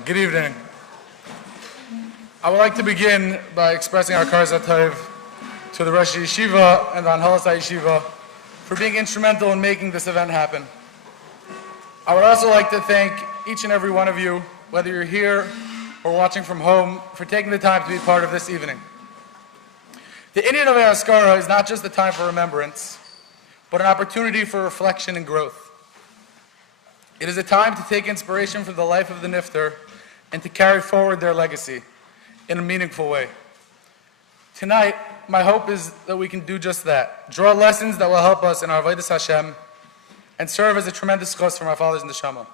Good evening. I would like to begin by expressing our Yartzeit to the Rosh Yeshiva and the Anhalas Yeshiva for being instrumental in making this event happen. I would also like to thank each and every one of you, whether you're here or watching from home, for taking the time to be part of this evening. The Indian of Azkara is not just a time for remembrance, but an opportunity for reflection and growth. It is a time to take inspiration from the life of the Nifter and to carry forward their legacy in a meaningful way. Tonight, my hope is that we can do just that, draw lessons that will help us in our Avodas Hashem and serve as a tremendous chos from our fathers in the Shama.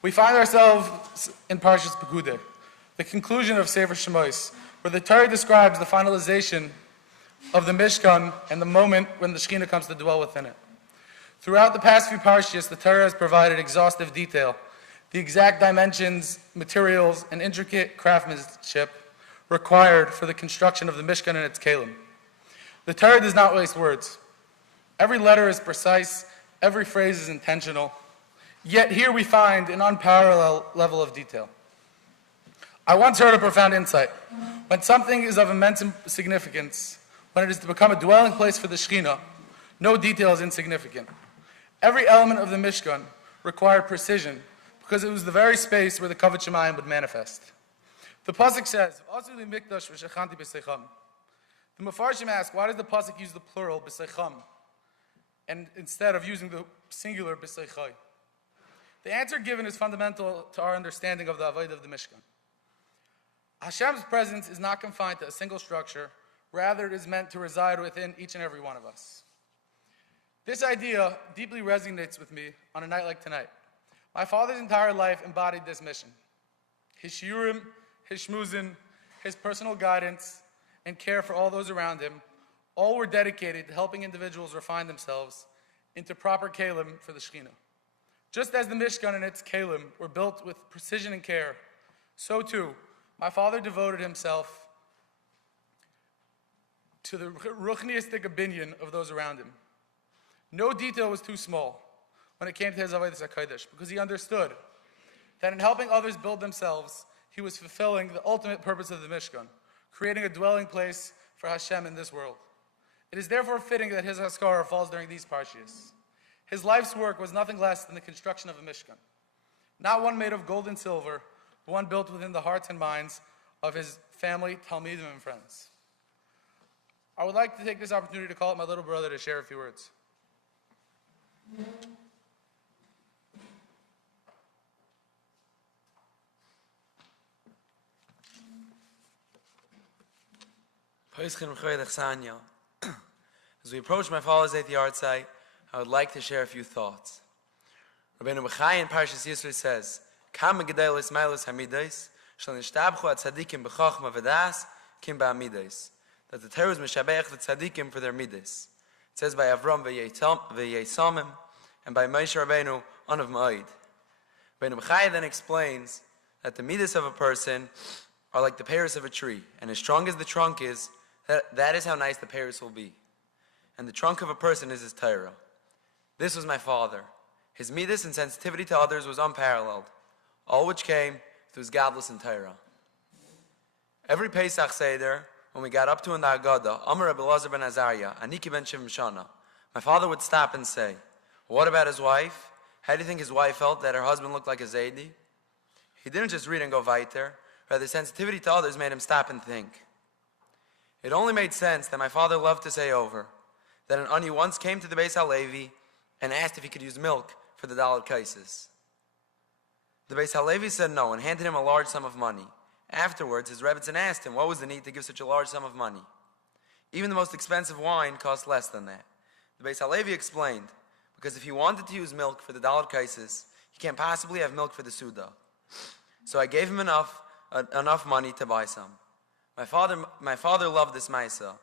We find ourselves in Parshas Pekudei, the conclusion of Sefer Shemos, where the Torah describes the finalization of the Mishkan and the moment when the Shekhinah comes to dwell within it. Throughout the past few Parshias, the Torah has provided exhaustive detail, the exact dimensions, materials, and intricate craftsmanship required for the construction of the Mishkan and its Kalim. The Torah does not waste words. Every letter is precise, every phrase is intentional, yet here we find an unparalleled level of detail. I once heard a profound insight. When something is of immense significance, when it is to become a dwelling place for the Shekhinah, no detail is insignificant. Every element of the Mishkan required precision because it was the very space where the Kavod Shemayim would manifest. The Pasuk says, the Mefarshim ask, why does the Pasuk use the plural, b'seicham, and instead of using the singular, b'seichai? The answer given is fundamental to our understanding of the Avodah of the Mishkan. Hashem's presence is not confined to a single structure, rather it is meant to reside within each and every one of us. This idea deeply resonates with me on a night like tonight. My father's entire life embodied this mission. His shiurim, his shmuzin, his personal guidance, and care for all those around him, all were dedicated to helping individuals refine themselves into proper kalim for the Shekhinah. Just as the Mishkan and its kalim were built with precision and care, so too, my father devoted himself to the ruchniistic opinion of those around him. No detail was too small when it came to his Avodas HaKodesh, because he understood that in helping others build themselves, he was fulfilling the ultimate purpose of the Mishkan, creating a dwelling place for Hashem in this world. It is therefore fitting that his Azkara falls during these Parshias. His life's work was nothing less than the construction of a Mishkan. Not one made of gold and silver, but one built within the hearts and minds of his family, Talmidim, and friends. I would like to take this opportunity to call up my little brother to share a few words. As we approach my father's 8th Yartzeit, I would like to share a few thoughts. Rabbi Bechai in Parshas Yisro says, "Kam gedelis meilos hamidos, shel nishtabchu atzadikim b'chachma v'das kim ba'amidos." That the Torah is mishabeach the tzadikim for their midas. It says by Avram v'Yesamim and by Moshe Rabbeinu on of Ma'id. Rabbi Bechai then explains that the midas of a person are like the pears of a tree, and as strong as the trunk is, that is how nice the pears will be. And the trunk of a person is his Torah. This was my father. His midas and sensitivity to others was unparalleled, all which came through his godless and Torah. Every Pesach Seder, when we got up to in the Haggadah, Amar Rabbi Elazar ben Azariah, Aniki ben Shivim Shana, my father would stop and say, what about his wife? How do you think his wife felt that her husband looked like a Zaidi? He didn't just read and go weiter, rather sensitivity to others made him stop and think. It only made sense that my father loved to say over, that an ani once came to the Beis HaLevi and asked if he could use milk for the Dalet Kaisis. The Beis HaLevi said no and handed him a large sum of money. Afterwards, his Rebbitzin asked him what was the need to give such a large sum of money. Even the most expensive wine cost less than that. The Beis HaLevi explained, because if he wanted to use milk for the Dalet Kaisis, he can't possibly have milk for the Suda. So I gave him enough money to buy some. My father loved this Maisa.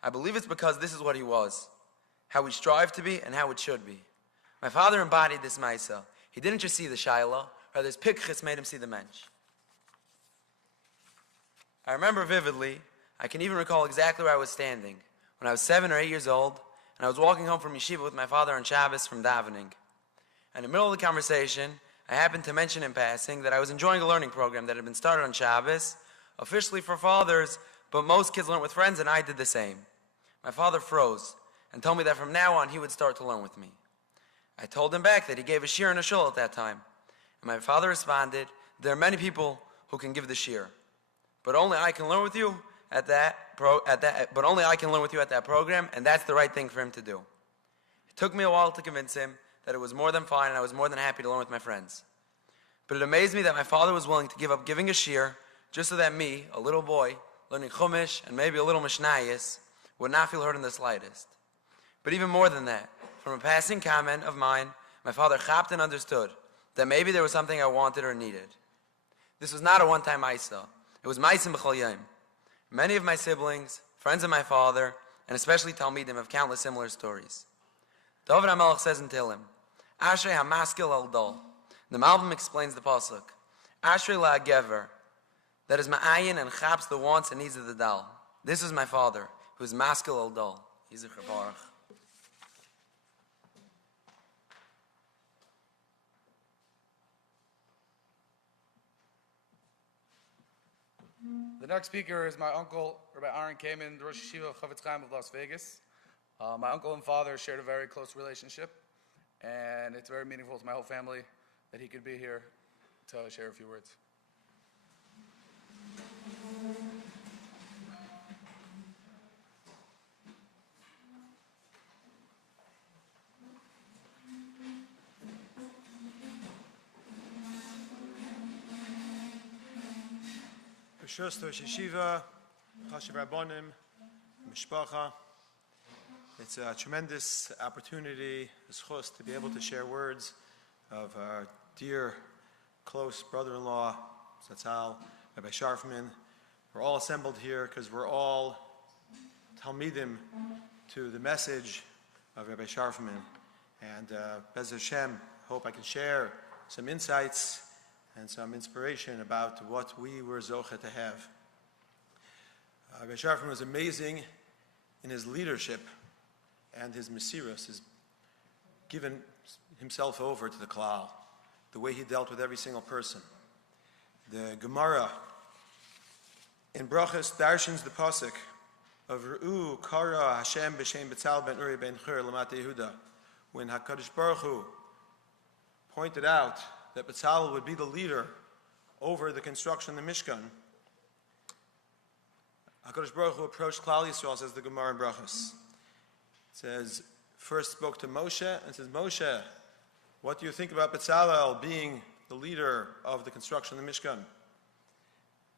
I believe it's because this is what he was, how we strive to be and how it should be. My father embodied this Maisa. He didn't just see the Shaila, rather his Pikchis made him see the Mensch. I remember vividly, I can even recall exactly where I was standing, when I was 7 or 8 years old, and I was walking home from yeshiva with my father on Shabbos from davening. In the middle of the conversation, I happened to mention in passing that I was enjoying a learning program that had been started on Shabbos, officially for fathers, but most kids learned with friends, and I did the same. My father froze and told me that from now on he would start to learn with me. I told him back that he gave a shiur in a shul at that time, and my father responded, "There are many people who can give the shiur, but only I can learn with you at that program, and that's the right thing for him to do." It took me a while to convince him that it was more than fine, and I was more than happy to learn with my friends. But it amazed me that my father was willing to give up giving a shiur just so that me, a little boy, learning Chumash and maybe a little Mishnayos, would not feel hurt in the slightest. But even more than that, from a passing comment of mine, my father chapped and understood that maybe there was something I wanted or needed. This was not a one-time Maisa. It was Maisim b'chol yom. Many of my siblings, friends of my father, and especially Talmidim have countless similar stories. Dovid HaMelech says in Tehillim, Ashrei hamaskil el dol. The Malbim explains the pasuk, Ashrei la'gever, that is ma'ayin and chaps the wants and needs of the dal. This is my father, who is maskil el dol. Yizichar Baruch. The next speaker is my uncle, Rabbi Aaron Kamen, the Rosh Yeshiva of Chavetz Chaim of Las Vegas. My uncle and father shared a very close relationship, and it's very meaningful to my whole family that he could be here to share a few words. Rosh Yeshiva, Chashiv Rabbonim, Mishpacha. It's a tremendous opportunity, a zchus, to be able to share words of our dear, close brother-in-law, Zatzal, Rabbi Sharfman. We're all assembled here because we're all Talmidim to the message of Rabbi Sharfman. And Bez Hashem, hope I can share some insights and some inspiration about what we were zoche to have. Rabbi Sharfman was amazing in his leadership and his mesirus, his given himself over to the klal, the way he dealt with every single person. The Gemara in Brachos darshans the pasuk of Ru'u Kara Hashem b'Shem B'Tzal ben Uri ben Chur Lamat Yehuda, when HaKadosh Baruch Hu pointed out that B'Tzal would be the leader over the construction of the Mishkan. HaKadosh Baruch Hu approached Klal Yisrael, says the Gemara in Brachos. It says, first spoke to Moshe and says, Moshe, what do you think about B'Tzalel being the leader of the construction of the Mishkan?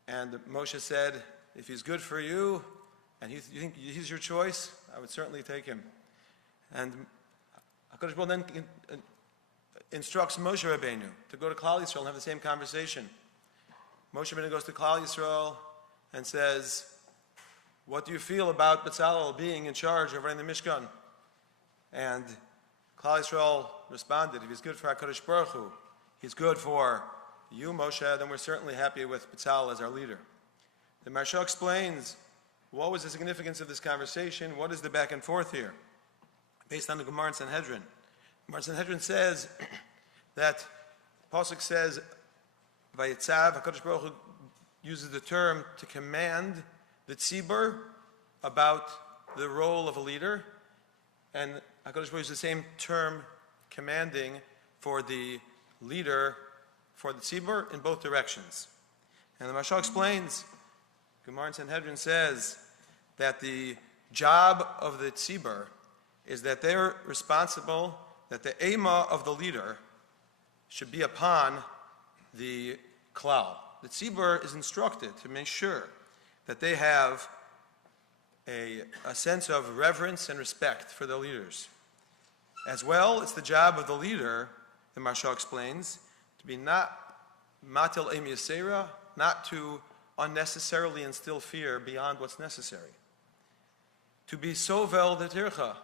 And Moshe said, if he's good for you, and you think he's your choice, I would certainly take him. And HaKadosh Baruch Hu then instructs Moshe Rabbeinu to go to Klal Yisrael and have the same conversation. Moshe Rabbeinu goes to Klal Yisrael and says, what do you feel about B'Tzalel being in charge of running the Mishkan? And Klal Yisrael responded, if he's good for HaKadosh Baruch Hu, he's good for you, Moshe, then we're certainly happy with B'Tzalel as our leader. The Maharsha explains, what was the significance of this conversation? What is the back and forth here? Based on the Gemara in Sanhedrin. Gemara in Sanhedrin says that, Pasuk says, Vayitzav, HaKadosh Baruch Hu uses the term to command the tzibur about the role of a leader, and HaKadosh Baruch Hu uses the same term, commanding, for the leader, for the tzibur, in both directions. And the Maharsha explains, Gemara in Sanhedrin says that the job of the tzibur is that they're responsible, that the ema of the leader should be upon the klal. The tzibur is instructed to make sure that they have a sense of reverence and respect for the leaders. As well, it's the job of the leader, the Maharsha explains, to be not matil em yasera, not to unnecessarily instill fear beyond what's necessary. To be sovel detircha,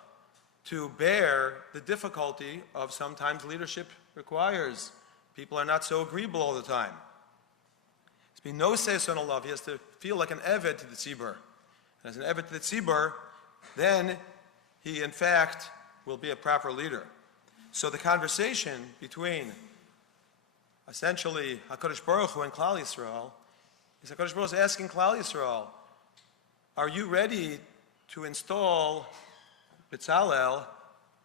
to bear the difficulty of sometimes leadership requires. People are not so agreeable all the time. To be no seson alav, he has to feel like an eved to the tzibur. And as an eved to the tzibur, then he in fact will be a proper leader. So the conversation between essentially, HaKadosh Baruch Hu and Klal Yisrael, is HaKadosh Baruch Hu is asking Klal Yisrael, are you ready to install B'Tzalel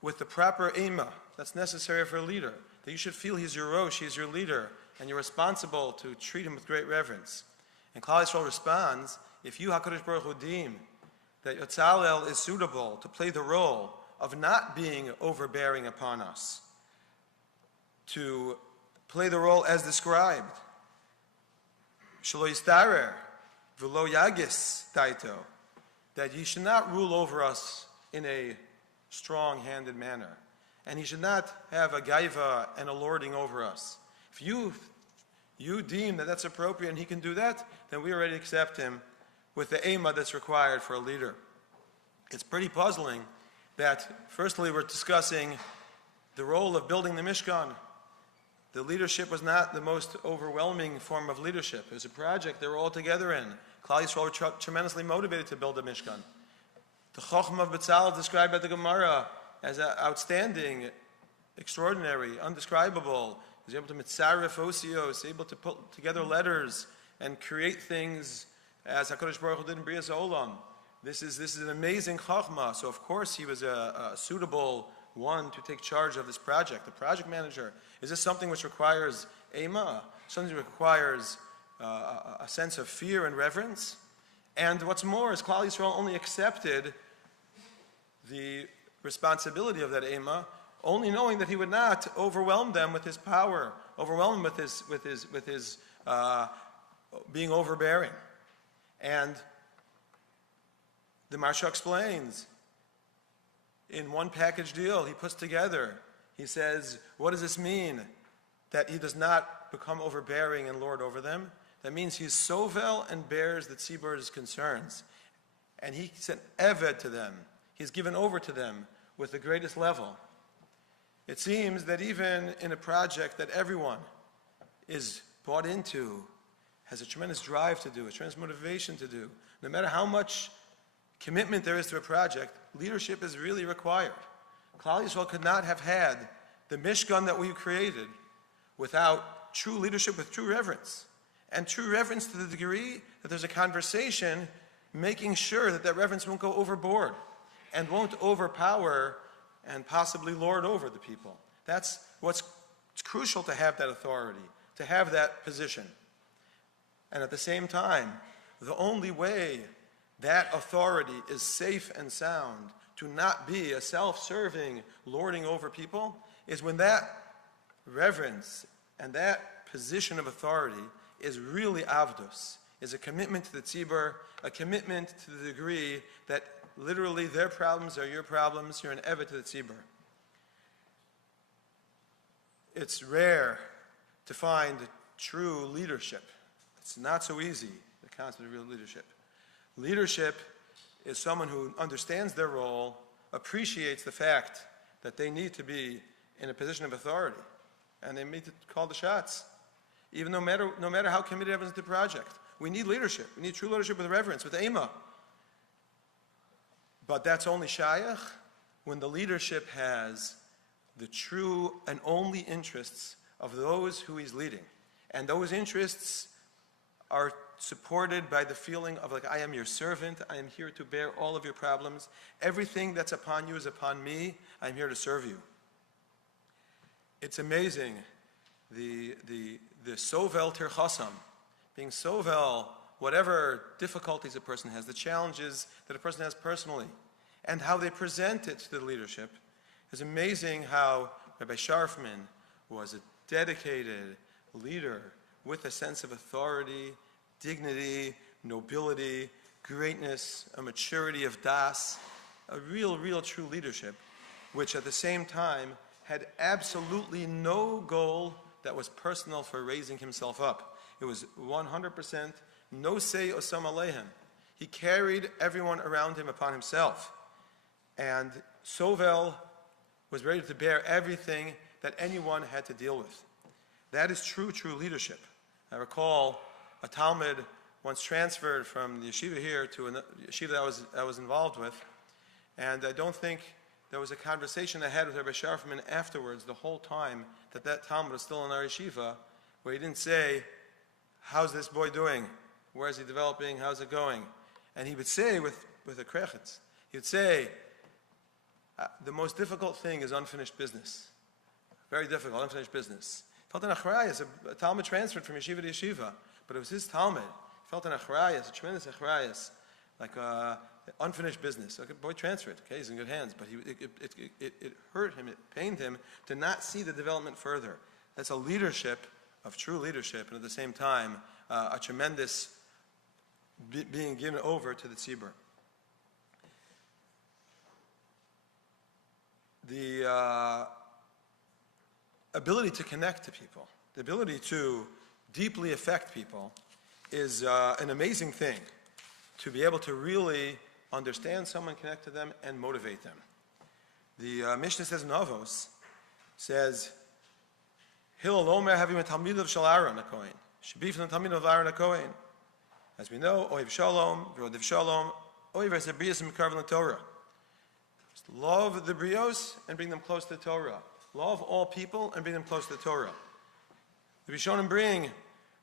with the proper ema that's necessary for a leader? That you should feel he's your rosh, he's your leader, and you're responsible to treat him with great reverence. And Klal Yisrael responds, if you, HaKadosh Baruch Hu, deem that B'Tzalel is suitable to play the role of not being overbearing upon us, to play the role as described, Shelo yistarer v'lo yagis daito, that he should not rule over us in a strong-handed manner, and he should not have a gaiva and a lording over us. If you deem that that's appropriate and he can do that, then we already accept him with the ema that's required for a leader. It's pretty puzzling that, firstly, we're discussing the role of building the Mishkan. The leadership was not the most overwhelming form of leadership. It was a project they were all together in. Klal Yisrael were tremendously motivated to build a Mishkan. The Chochmah of B'Tzalel described by the Gemara as outstanding, extraordinary, undescribable. He was able to mitzaref osios, able to put together letters and create things as HaKadosh Baruch Hu did in Brias Olam. This is an amazing Chochmah. So of course he was a suitable one to take charge of this project, the project manager. Is this something which requires ema? Something that requires a sense of fear and reverence? And what's more is Klal Yisrael only accepted the responsibility of that ema, only knowing that he would not overwhelm them with his power, overwhelm them with his being overbearing. And the Marsha explains, in one package deal he puts together, he says, what does this mean? That he does not become overbearing and lord over them. That means he's sovel and bears the tzibur's concerns. And he sent eved to them. He's given over to them with the greatest level. It seems that even in a project that everyone is bought into, has a tremendous drive to do, a tremendous motivation to do, no matter how much commitment there is to a project, leadership is really required. Klal Yisrael could not have had the Mishkan that we've created without true leadership with true reverence. And true reverence to the degree that there's a conversation making sure that that reverence won't go overboard and won't overpower and possibly lord over the people. That's what's crucial, to have that authority, to have that position. And at the same time, the only way that authority is safe and sound, to not be a self-serving lording over people, is when that reverence and that position of authority is really avdus, is a commitment to the tzibur, a commitment to the degree that literally their problems are your problems, you're an evet to the tzibur. It's rare to find true leadership. It's not so easy, the concept of real leadership. Leadership is someone who understands their role, appreciates the fact that they need to be in a position of authority, and they need to call the shots. Even no matter how committed everyone's to the project. We need leadership. We need true leadership with reverence, with ema. But that's only shayach when the leadership has the true and only interests of those who he's leading. And those interests are supported by the feeling of, like, I am your servant, I am here to bear all of your problems. Everything that's upon you is upon me, I'm here to serve you. It's amazing, the sovel tirchasam, being sovel, whatever difficulties a person has, the challenges that a person has personally, and how they present it to the leadership. It's amazing how Rabbi Sharfman was a dedicated leader with a sense of authority, dignity, nobility, greatness, a maturity of das, a real true leadership, which at the same time had absolutely no goal that was personal for raising himself up. It was 100% no say osam aleihim. He carried everyone around him upon himself. And sovel was ready to bear everything that anyone had to deal with. That is true leadership. I recall a Talmud once transferred from the yeshiva here to a yeshiva that I was involved with, and I don't think there was a conversation I had with Rabbi Sharfman afterwards, the whole time that Talmud was still in our yeshiva, where he didn't say, how's this boy doing? Where is he developing? How's it going? And he would say with a krechetz, he would say, the most difficult thing is unfinished business. Very difficult, unfinished business. He felt an achrayas, a Talmud transferred from yeshiva to yeshiva, but it was his Talmud. He felt an achrayas, a tremendous achrayas, like unfinished business. Okay, boy transferred, okay, he's in good hands, but it hurt him, it pained him to not see the development further. That's a leadership, of true leadership, and at the same time, a tremendous being given over to the tzibur. The ability to connect to people, the ability to deeply affect people is an amazing thing. To be able to really understand someone, connect to them, and motivate them. The Mishnah says in Avos, says, Hillel Omer having a Talmid of Shal Aaron HaKohen. Should be from the Talmid of Aaron HaKohen. As we know, Oiv Shalom, V'odiv Shalom, Oiv Esabrias and Mekarvan Torah. Love the brios and bring them close to the Torah. Love all people and bring them close to the Torah. The Rishonim bring,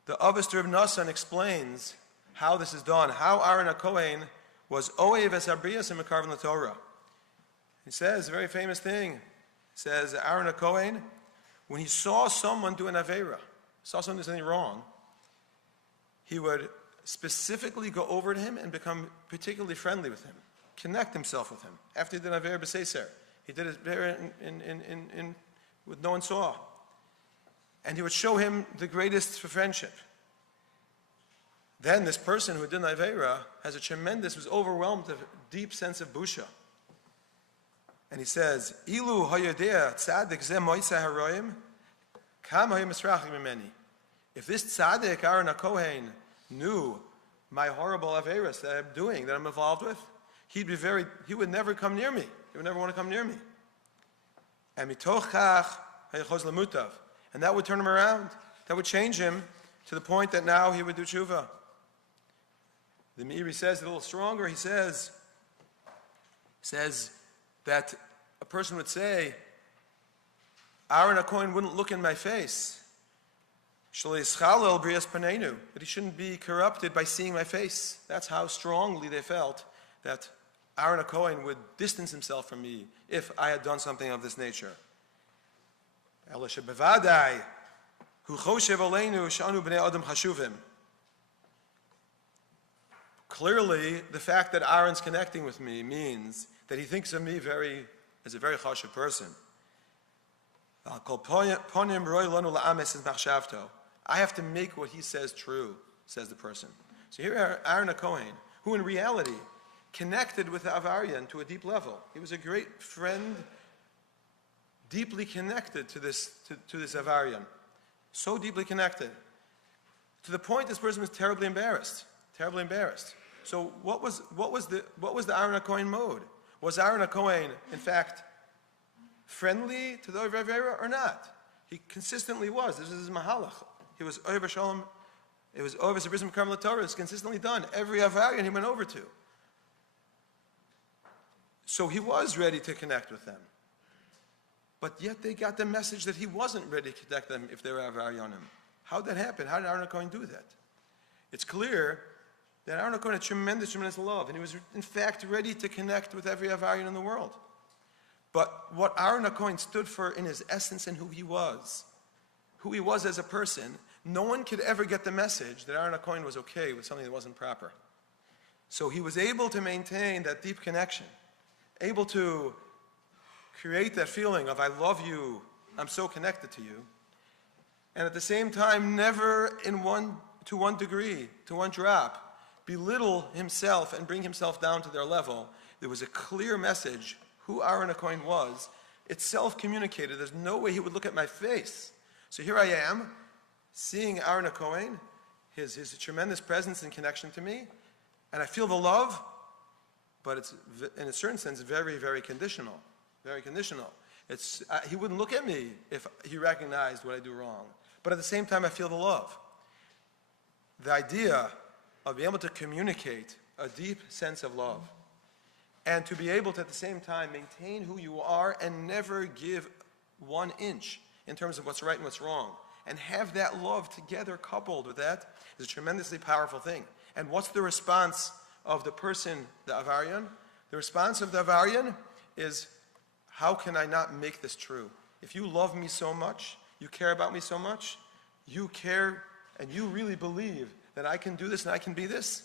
the Avos Reb Nassan explains how this is done, how Aaron HaKohen was Oev Esabrias and Mekarvan Torah. He says a very famous thing. He says Aaron HaKohen, when he saw someone do an Aveira, saw someone do something wrong, he would specifically go over to him and become particularly friendly with him, connect himself with him. After he did Aveira B'Seiser, he did it with no one saw. And he would show him the greatest for friendship. Then this person who did Aveira has a tremendous, was overwhelmed with a deep sense of busha. And he says, Ilu hayodea tzaddik zeh moiseh haroyim, kam hayom misrachim mimeni. If this tzaddik, Aaron HaKohen, knew my horrible Aveiras that I'm doing, that I'm involved with, he would never come near me. He would never want to come near me. And mitoch kach hayachoz lemutav. And that would turn him around. That would change him to the point that now he would do tshuva. The Meiri says it a little stronger. He says that a person would say, Aaron HaKohen wouldn't look in my face. That he shouldn't be corrupted by seeing my face. That's how strongly they felt that Aaron HaKohen would distance himself from me if I had done something of this nature. Clearly, the fact that Aaron's connecting with me means that he thinks of me as a very chashuv person. I have to make what he says true, says the person. So here Aaron HaKohen, who in reality connected with Avarian to a deep level. He was a great friend, deeply connected to this Avarian. So deeply connected. To the point this person was terribly embarrassed. Terribly embarrassed. So what was the Aaron HaKohen mode? Was Aaron HaKohen, in fact, friendly to the Oiv Avera or not? He consistently was. This is his mahalach. He was Oiv Shalom. It was Oiv Sabrism Karmel Torah. It's consistently done. Every Avarian he went over to. So he was ready to connect with them. But yet they got the message that he wasn't ready to connect them if they were Avaryanim. How did that happen? How did Aaron HaKohen do that? It's clear that Aaron HaKohen had tremendous love, and he was in fact ready to connect with every Avarian in the world. But what Aaron HaKohen stood for in his essence and who he was as a person, no one could ever get the message that Aaron HaKohen was okay with something that wasn't proper. So he was able to maintain that deep connection, able to create that feeling of I love you, I'm so connected to you, and at the same time never to one degree, to one drop, belittle himself and bring himself down to their level. There was a clear message who Aaron HaKohen was. It's self-communicated. There's no way he would look at my face. So here I am, seeing Aaron HaKohen, his tremendous presence and connection to me, and I feel the love, but it's, in a certain sense, very, very conditional. Very conditional. He wouldn't look at me if he recognized what I do wrong. But at the same time, I feel the love. The idea of being able to communicate a deep sense of love and to be able to, at the same time, maintain who you are and never give 1 inch in terms of what's right and what's wrong, and have that love together coupled with that is a tremendously powerful thing. And what's the response of the person, the Avarian? The response of the Avarian is, how can I not make this true? If you love me so much, you care about me so much, you care and you really believe that I can do this and I can be this,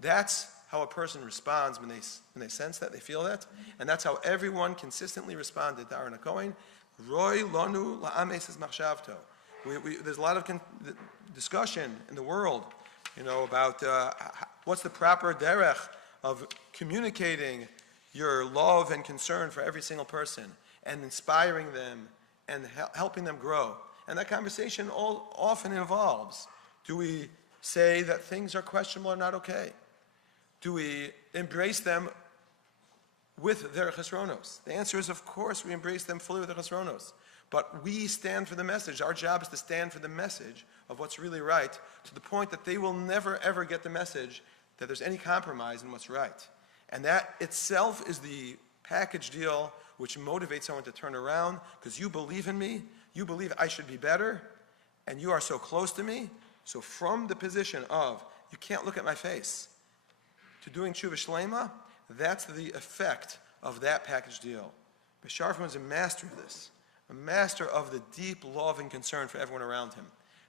that's how a person responds when they sense that, they feel that. And that's how everyone consistently responded to Aaron HaKohen. Roy lonu la'ames es machshavto. There's a lot of discussion in the world, about what's the proper derech of communicating your love and concern for every single person and inspiring them and helping them grow. And that conversation often involves, do we say that things are questionable or not okay? Do we embrace them with their chesronos? The answer is, of course, we embrace them fully with their chesronos. But we stand for the message. Our job is to stand for the message of what's really right, to the point that they will never, ever get the message that there's any compromise in what's right. And that itself is the package deal which motivates someone to turn around, because you believe in me, you believe I should be better, and you are so close to me. So from the position of, you can't look at my face, to doing tshuva shlema, that's the effect of that package deal. But Sharfman was a master of this, a master of the deep love and concern for everyone around him.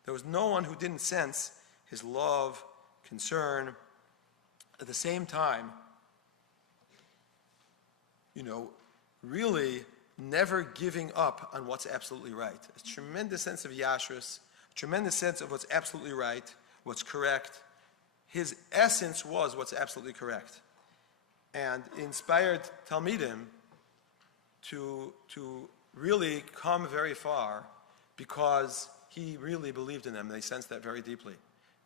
There was no one who didn't sense his love, concern. At the same time, really never giving up on what's absolutely right. A tremendous sense of yashrus, a tremendous sense of what's absolutely right, what's correct. His essence was what's absolutely correct. And inspired Talmidim to really come very far because he really believed in them. They sensed that very deeply.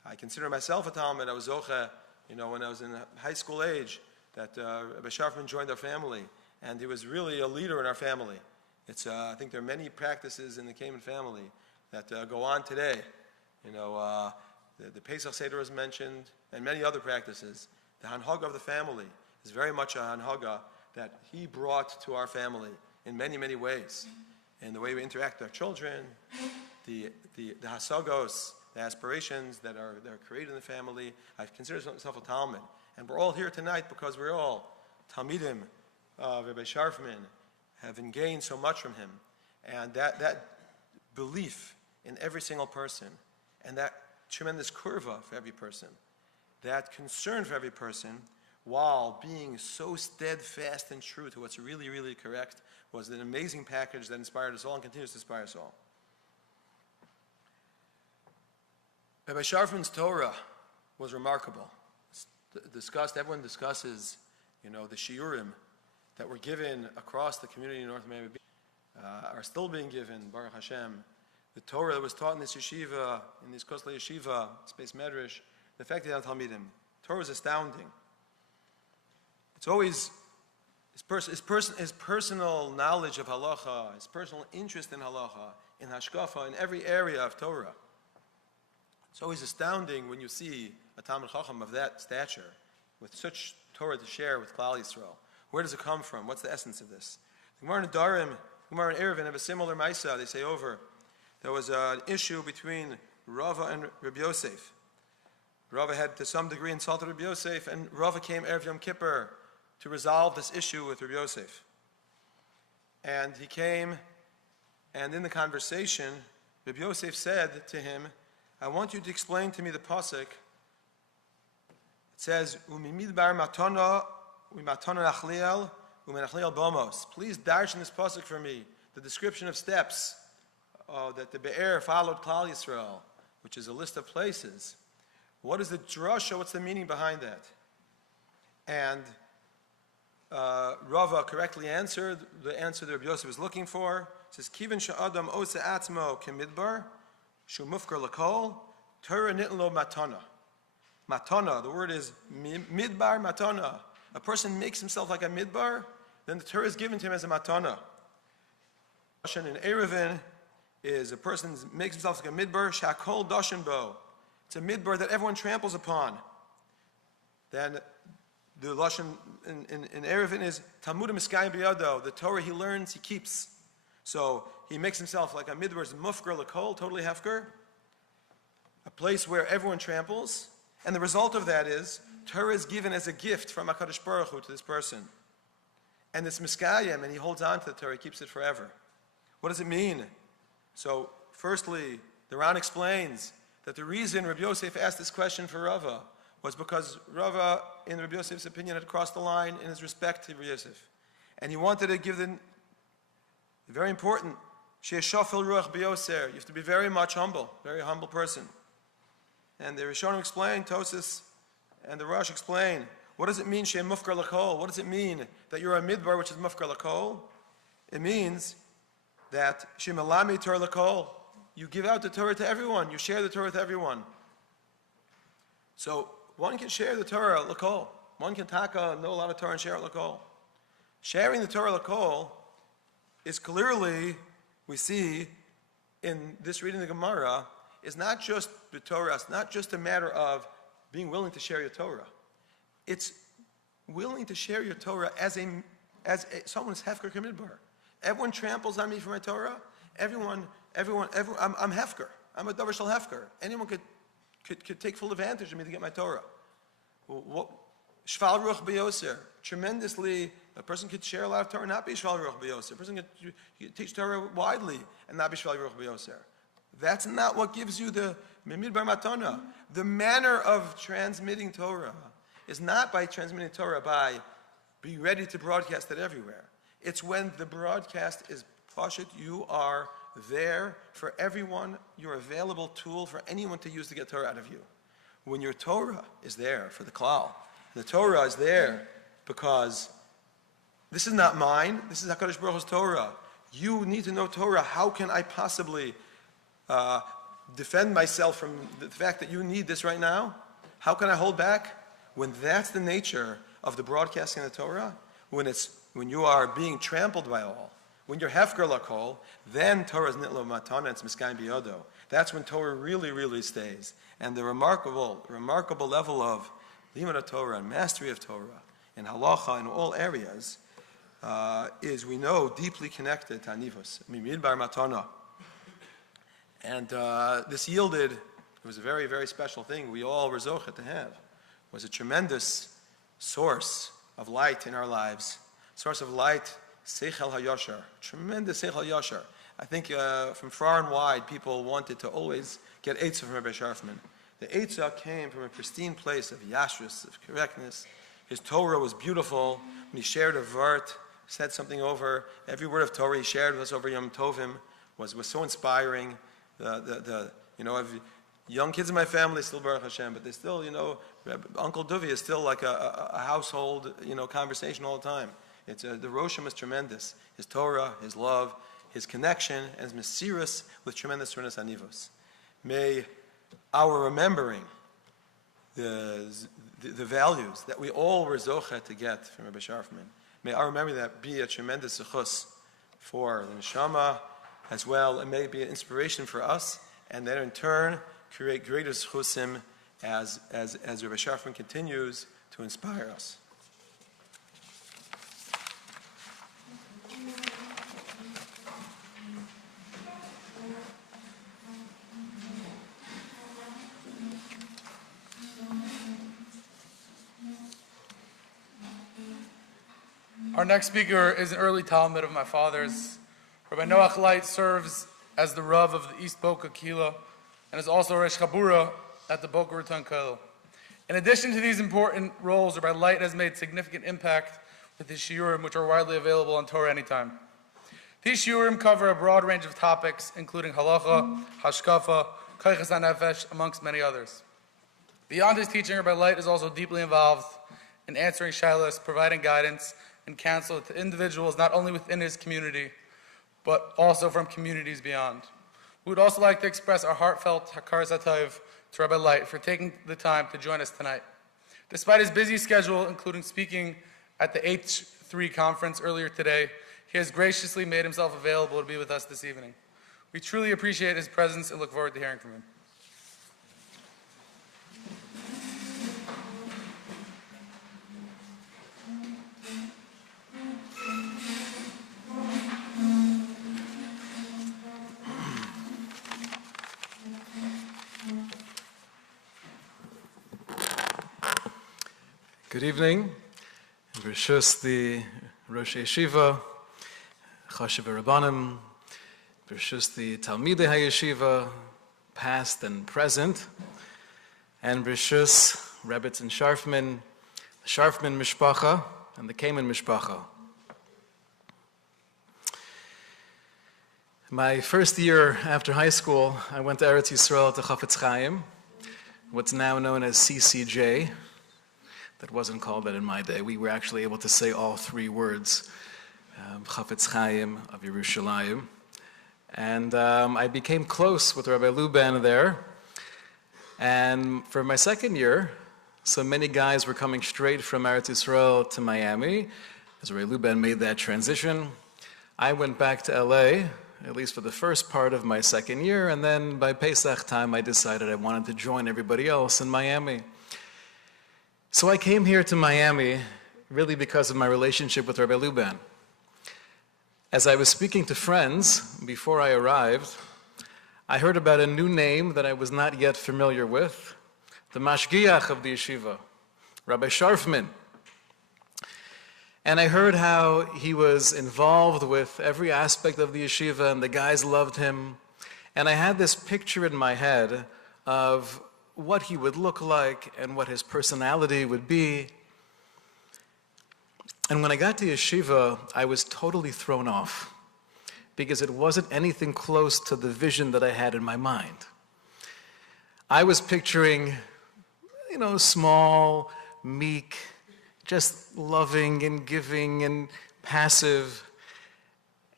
I consider myself a Talmid. I was Zoche, when I was in high school age, that Rabbi Sharfman joined our family, and he was really a leader in our family. I think there are many practices in the Kamen family that go on today. The Pesach Seder was mentioned, and many other practices. The Hanhaga of the family is very much a Hanhaga that he brought to our family in many, many ways. In the way we interact with our children, the hasagos, the aspirations that are created in the family. I consider myself a Talmud. And we're all here tonight because we're all Talmidim of Rabbi Sharfman, having gained so much from him. And that belief in every single person, and that tremendous kurva for every person, that concern for every person, while being so steadfast and true to what's really, really correct, was an amazing package that inspired us all and continues to inspire us all. Rabbi Sharfman's Torah was remarkable. Everyone discusses, the shiurim that were given across the community in North America, are still being given, Baruch Hashem. The Torah that was taught in this yeshiva, in this Kosla yeshiva, Space Medrash, the fact that Talmidim, Torah is astounding. It's always his personal knowledge of halacha, his personal interest in halacha, in hashkafa, in every area of Torah. It's always astounding when you see a Talmid Chacham of that stature, with such Torah to share with Klal Yisrael. Where does it come from? What's the essence of this? The Gemara in Darim, Gemara in Eruvin have a similar Maisa. They say over. There was an issue between Rava and Rabbi Yosef. Rava had to some degree insulted Rabbi Yosef, and Rava came Erev Yom Kippur to resolve this issue with Rabbi Yosef. And he came, and in the conversation, Rabbi Yosef said to him, I want you to explain to me the pasuk. It says, "Umimidbar matana, umatana nachliel, umenachliel bomos." Please darshan this pasuk for me. The description of steps that the Be'er followed Klal Yisrael, which is a list of places. What is the drasha? What's the meaning behind that? And Rava correctly answered the answer that Rabbi Yosef was looking for. It says, "Kivin sha'adam osa atzmo kemidbar, shu mufkar lakol, Torah nitin lo matana." Matana, the word is midbar matana. A person makes himself like a midbar, then the Torah is given to him as a matana. In Eruvin is a person makes himself like a midbar, shakol dashin bo. It's a midbar that everyone tramples upon. Then the lashon in Eruvin is Talmudim Miskayim biyado. The Torah he learns, he keeps. So he makes himself like a midbar's mufker l'kol, totally hefker, a place where everyone tramples, and the result of that is Torah is given as a gift from HaKadosh Baruch Hu to this person. And it's miskayim, and he holds on to the Torah, he keeps it forever. What does it mean? So, firstly, the Ran explains that the reason Rabbi Yosef asked this question for Rava was because Rava, in Rabbi Yosef's opinion, had crossed the line in his respect to Rabbi Yosef. And he wanted to give the very important, she'eshafel ruach b'yoser, you have to be very much humble, very humble person. And the Rishonim explain, Tosis and the Rosh explain, what does it mean, she'em mufkar l'kol? What does it mean that you're a midbar, which is mufkar l'kol? It means that she'em alami Torah l'kol. You give out the Torah to everyone. You share the Torah with everyone. So one can share the Torah l'kol. One can know a lot of Torah and share it l'kol. Sharing the Torah l'kol is clearly, we see in this reading of the Gemara, is not just the Torah. It's not just a matter of being willing to share your Torah. It's willing to share your Torah as someone who's hefker kamidbar. Everyone tramples on me for my Torah. Everyone, I'm hefker. I'm a davar shel hefker. Anyone could take full advantage of me to get my Torah. Shval ruach b'yoser. Tremendously, a person could share a lot of Torah and not be shval ruach b'yoser. A person could teach Torah widely and not be shval ruach b'yoser. That's not what gives you the midbar matana. The manner of transmitting Torah is not by transmitting Torah by being ready to broadcast it everywhere. It's when the broadcast is pashut, you are there for everyone. You're a available tool for anyone to use to get Torah out of you. When your Torah is there for the klal, the Torah is there because this is not mine. This is HaKadosh Baruch Hu's Torah. You need to know Torah. How can I possibly defend myself from the fact that you need this right now? How can I hold back? When that's the nature of the broadcasting of the Torah, when you are being trampled by all, when you're hefker lakol, then Torah is nitlo matana, it's miskayim biyodo. That's when Torah really, really stays. And the remarkable level of limud Torah and mastery of Torah in halacha in all areas is, we know, deeply connected to anivos, midbar matana. And this yielded, it was a very, very special thing we all were zochet to have. It was a tremendous source of light in our lives. Source of light, seichel hayashar, tremendous seichel hayashar. I think from far and wide, people wanted to always get eitzah from Rabbi Sharfman. The eitzah came from a pristine place of yashrus, of correctness. His Torah was beautiful. When he shared a vart, said something over, every word of Torah he shared with us over Yom Tovim was so inspiring. I've young kids in my family still Baruch Hashem, but they still, Uncle Dovid is still like a household, conversation all the time. It's the Rosham is tremendous. His Torah, his love, his connection, and his mesirus with tremendous Renas Anivos. May our remembering the values that we all were zocha to get from Rabbi Sharfman, may our memory that be a tremendous zechus for the neshama as well, and may it be an inspiration for us, and then in turn create greater zechusim as Rabbi Sharfman continues to inspire us. Our next speaker is an early Talmud of my father's. Rabbi Noach Light serves as the Rav of the East Boca Kila and is also Resh Chabura at the Boca Raton Kollel. In addition to these important roles, Rabbi Light has made significant impact with his shiurim, which are widely available on Torah Anytime. These shiurim cover a broad range of topics, including halacha, hashkafa, koiches hanefesh, amongst many others. Beyond his teaching, Rabbi Light is also deeply involved in answering shilas, providing guidance and counsel to individuals not only within his community, but also from communities beyond. We would also like to express our heartfelt hakar zatov to Rabbi Light for taking the time to join us tonight. Despite his busy schedule, including speaking at the H3 conference earlier today, he has graciously made himself available to be with us this evening. We truly appreciate his presence and look forward to hearing from him. Good evening. B'reshus the Rosh Yeshiva, Chashiv Rabbanim, b'reshus the Talmidei HaYeshiva, past and present, and b'reshus Rabbi and Sharfman, the Sharfman Mishpacha, and the Kamen Mishpacha. My first year after high school, I went to Eretz Yisrael to Chafetz Chaim, what's now known as CCJ. That wasn't called that in my day. We were actually able to say all three words, Chafetz Chaim of Yerushalayim. And I became close with Rabbi Luban there. And for my second year, so many guys were coming straight from Eretz Yisrael to Miami. As Rabbi Luban made that transition, I went back to LA, at least for the first part of my second year, and then by Pesach time I decided I wanted to join everybody else in Miami. So I came here to Miami really because of my relationship with Rabbi Luban. As I was speaking to friends before I arrived, I heard about a new name that I was not yet familiar with, the mashgiach of the yeshiva, Rabbi Sharfman. And I heard how he was involved with every aspect of the yeshiva and the guys loved him. And I had this picture in my head of what he would look like and what his personality would be. And when I got to yeshiva, I was totally thrown off because it wasn't anything close to the vision that I had in my mind. I was picturing, small, meek, just loving and giving and passive.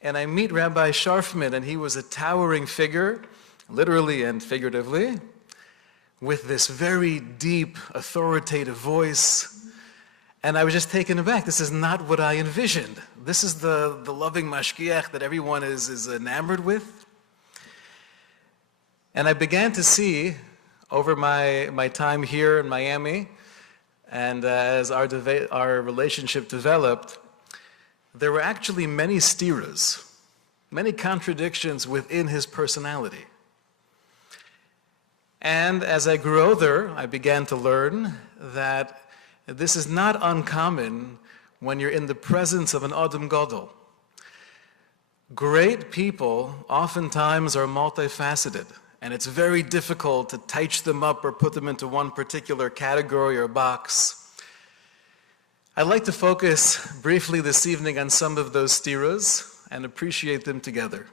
And I meet Rabbi Sharfman, and he was a towering figure, literally and figuratively, with this very deep, authoritative voice. And I was just taken aback. This is not what I envisioned. This is the loving mashgiach that everyone is enamored with. And I began to see, over my time here in Miami, and as our relationship developed, there were actually many stiras, many contradictions within his personality. And as I grew older, I began to learn that this is not uncommon when you're in the presence of an Adam Gadol. Great people oftentimes are multifaceted, and it's very difficult to touch them up or put them into one particular category or box. I'd like to focus briefly this evening on some of those stiras and appreciate them together.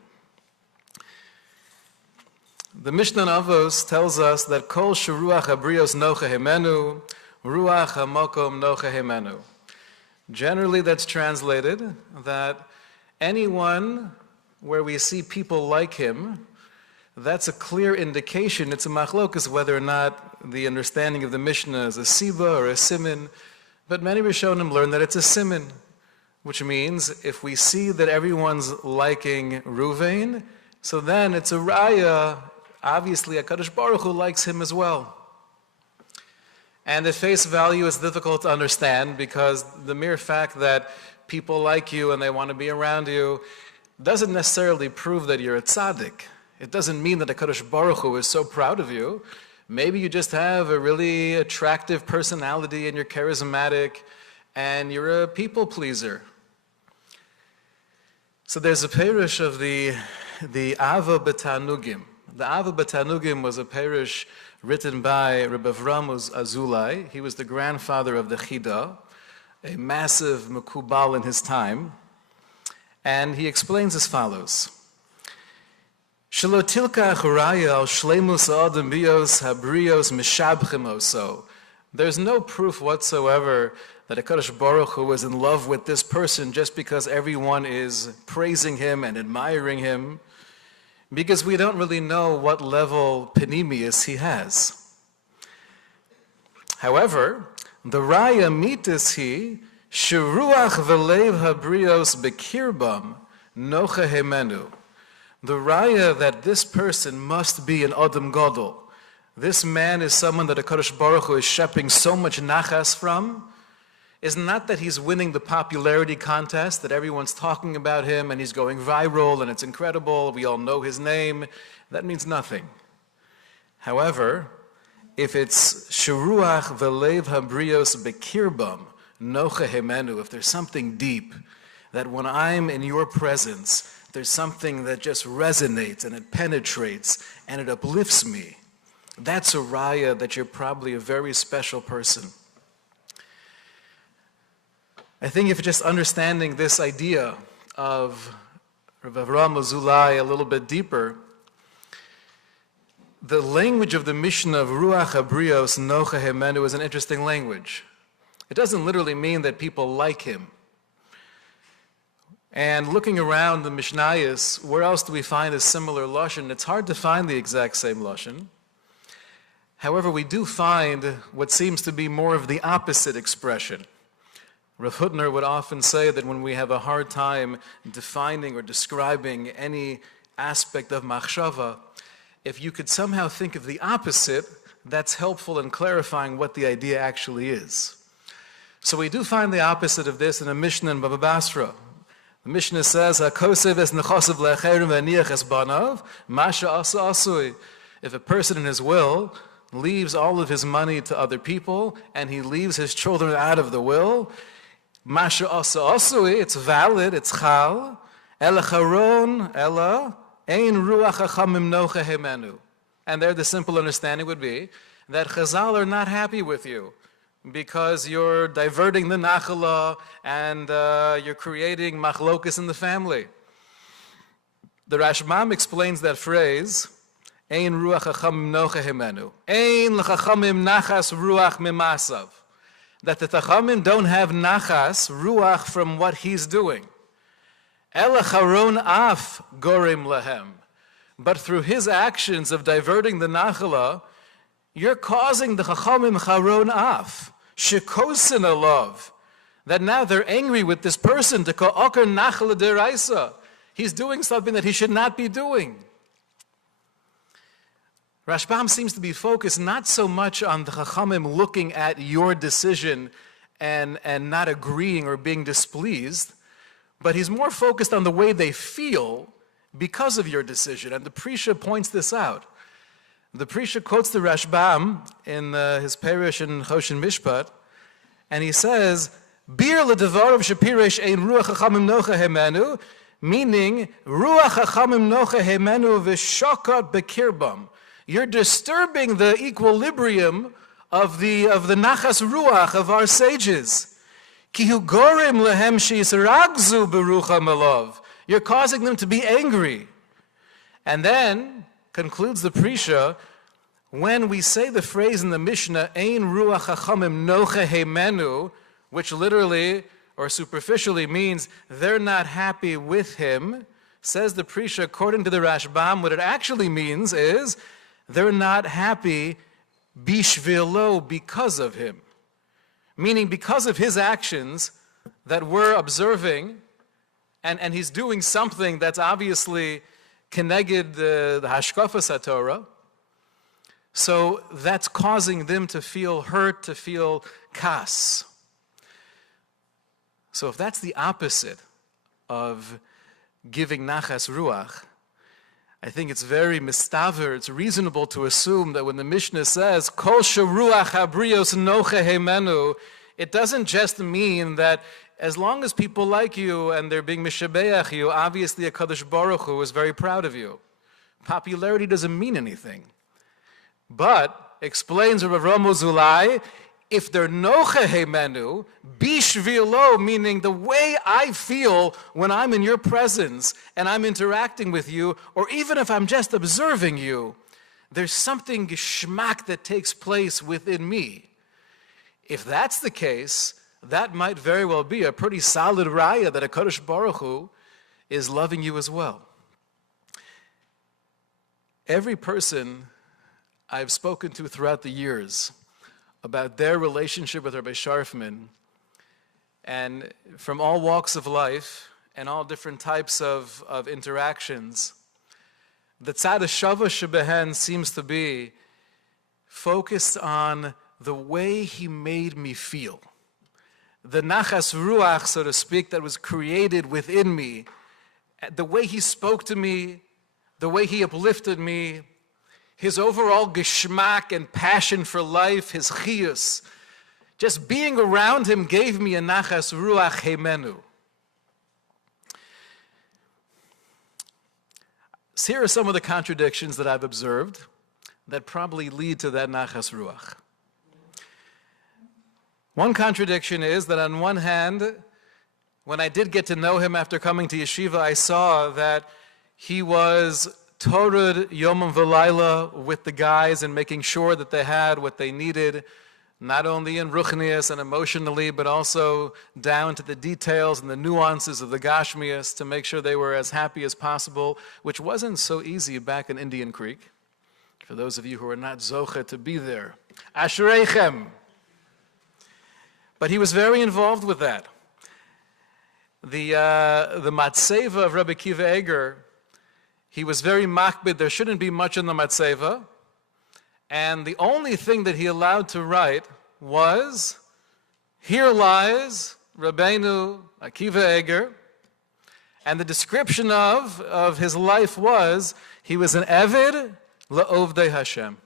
The Mishnah Avos tells us that Kol Sheruach Habrios Nocha Himenu, Ruach HaMokom Nocha Himenu. Generally, that's translated that anyone where we see people like him, that's a clear indication, it's a machlokas, whether or not the understanding of the Mishnah is a siba or a simin, but many Rishonim learn that it's a simin, which means if we see that everyone's liking Ruvain, so then it's a raya, obviously HaKadosh Baruch Hu likes him as well. And at face value, it's difficult to understand because the mere fact that people like you and they want to be around you doesn't necessarily prove that you're a tzaddik. It doesn't mean that HaKadosh Baruch Hu is so proud of you. Maybe you just have a really attractive personality and you're charismatic and you're a people pleaser. So there's a perush of the Ava B'Tanugim. The Ava B'Tanugim was a perush written by Rabbi Azulai. He was the grandfather of the Chida, a massive Mekubal in his time. And he explains as follows. Shelo tilka achoraya al shleimus ha'adam bios habrios mishabchim oso. There's no proof whatsoever that HaKadosh Baruch Hu was in love with this person just because everyone is praising him and admiring him, because we don't really know what level penimius he has. However, the raya mitis he sheruach v'leiv habrios bekirbam nocha hemenu. The raya that this person must be an Adam Gadol. This man is someone that HaKadosh Baruch Hu is shepping so much nachas from, is not that he's winning the popularity contest, that everyone's talking about him and he's going viral and it's incredible, we all know his name. That means nothing. However, if it's Sheruach v'lev habrios bekirbam, nocha hemenu, if there's something deep, that when I'm in your presence, there's something that just resonates and it penetrates and it uplifts me, that's a raya that you're probably a very special person. I think if just understanding this idea of Rav Avraham Azulai a little bit deeper, the language of the Mishnah of Ruach Habrios Nocha Hemenu is an interesting language. It doesn't literally mean that people like him. And looking around the Mishnayos, where else do we find a similar lashon? It's hard to find the exact same lashon. However, we do find what seems to be more of the opposite expression. Rav Hutner would often say that when we have a hard time defining or describing any aspect of machshava, if you could somehow think of the opposite, that's helpful in clarifying what the idea actually is. So we do find the opposite of this in a Mishnah in Baba Basra. The Mishnah says, "HaKosev es nechosav le'acherim ve'aniach es banav, masha asa asui." If a person in his will leaves all of his money to other people and he leaves his children out of the will, masha asa asui, it's valid, it's chal, ela charon, ela, ein ruach hachamim nocha hemenu. And there the simple understanding would be that Chazal are not happy with you because you're diverting the nachala and you're creating machlokas in the family. The Rashbam explains that phrase, ein ruach hachamim nocha hemenu, ein l'chachamim nachas ruach mimasav, that the Chachamim don't have nachas, ruach, from what he's doing. Ela charon af gorim lahem. But through his actions of diverting the nachala, you're causing the Chachamim charon af, shekosin alav, that now they're angry with this person to call okar nachala deraisa. He's doing something that he should not be doing. Rashbam seems to be focused not so much on the Chachamim looking at your decision and not agreeing or being displeased, but he's more focused on the way they feel because of your decision. And the Prisha points this out. The Prisha quotes the Rashbam in his Perish in Choshen Mishpat, and he says, Bir ledevarim shepiresh ein ruach hachamim nocha hemenu, meaning ruach hachamim nocha hemenu v'shokot bekirbam. You're disturbing the equilibrium of the nachas ruach of our sages. Ki hu gorim lehem sheisragzu berucha melov. You're causing them to be angry. And then concludes the Prisha, when we say the phrase in the Mishnah, ein ruach hachamim nocha hemenu, which literally or superficially means they're not happy with him, says the Prisha, according to the Rashbam, what it actually means is they're not happy bishvilo, because of him. Meaning because of his actions that we're observing, and he's doing something that's obviously keneged the hashkafas haTorah, so that's causing them to feel hurt, to feel kas. So if that's the opposite of giving nachas ruach, I think it's very mistaver, it's reasonable to assume that when the Mishnah says, Kol sheruach habrios nocha hemenu, it doesn't just mean that as long as people like you and they're being mishabeach you, obviously HaKadosh Baruch Hu is very proud of you. Popularity doesn't mean anything. But, explains Rav Avraham Azulai, if they're nocha hemenu, bishvilo, meaning the way I feel when I'm in your presence and I'm interacting with you, or even if I'm just observing you, there's something geschmack that takes place within me. If that's the case, that might very well be a pretty solid raya that HaKadosh Baruch Hu is loving you as well. Every person I've spoken to throughout the years about their relationship with Rabbi Sharfman, and from all walks of life and all different types of interactions, the tzad hashava shebehen seems to be focused on the way he made me feel. The nachas ruach, so to speak, that was created within me, the way he spoke to me, the way he uplifted me, his overall geschmack and passion for life, his chiyus, just being around him gave me a nachas ruach heimenu. So here are some of the contradictions that I've observed that probably lead to that nachas ruach. One contradiction is that on one hand, when I did get to know him after coming to yeshiva, I saw that he was torud yomim v'layla with the guys and making sure that they had what they needed, not only in ruchnius and emotionally, but also down to the details and the nuances of the gashmias to make sure they were as happy as possible, which wasn't so easy back in Indian Creek. For those of you who are not zoche to be there, ashreichem. But he was very involved with that. The matzeva of Rabbi Kiva Eger, he was very makbid. There shouldn't be much in the matzeva. And the only thing that he allowed to write was, here lies Rabbeinu Akiva Eger. And the description of his life was, he was an Eved la'ovdei Hashem.